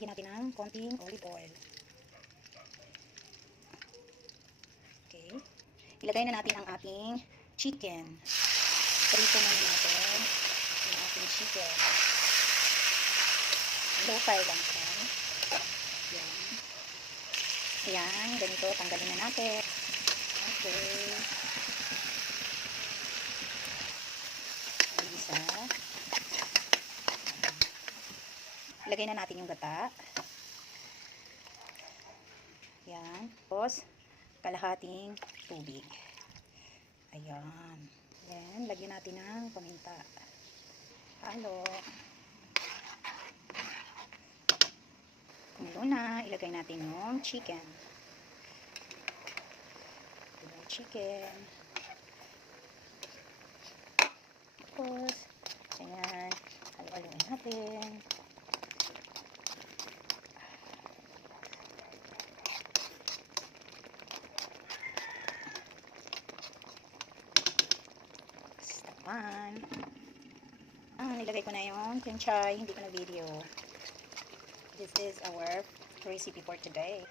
Lagyan natin ng konting olive oil. Okay. Ilagay na natin ang ating chicken. Prito na natin ang ating chicken. Low fire lang siya. Yan. Ayan, ganito. Tanggalin na natin. Okay. Isa. Ilagay na natin yung gata. Yan. Tapos, kalahating tubig. Ayan. Then, lagyan natin ng paminta. Halo. Kumulo na, ilagay natin yung chicken. Yung chicken. Tapos, ayan. Halo-haloin natin. Nilagay ko na yung kinchay, hindi ko na video. This is our recipe for today.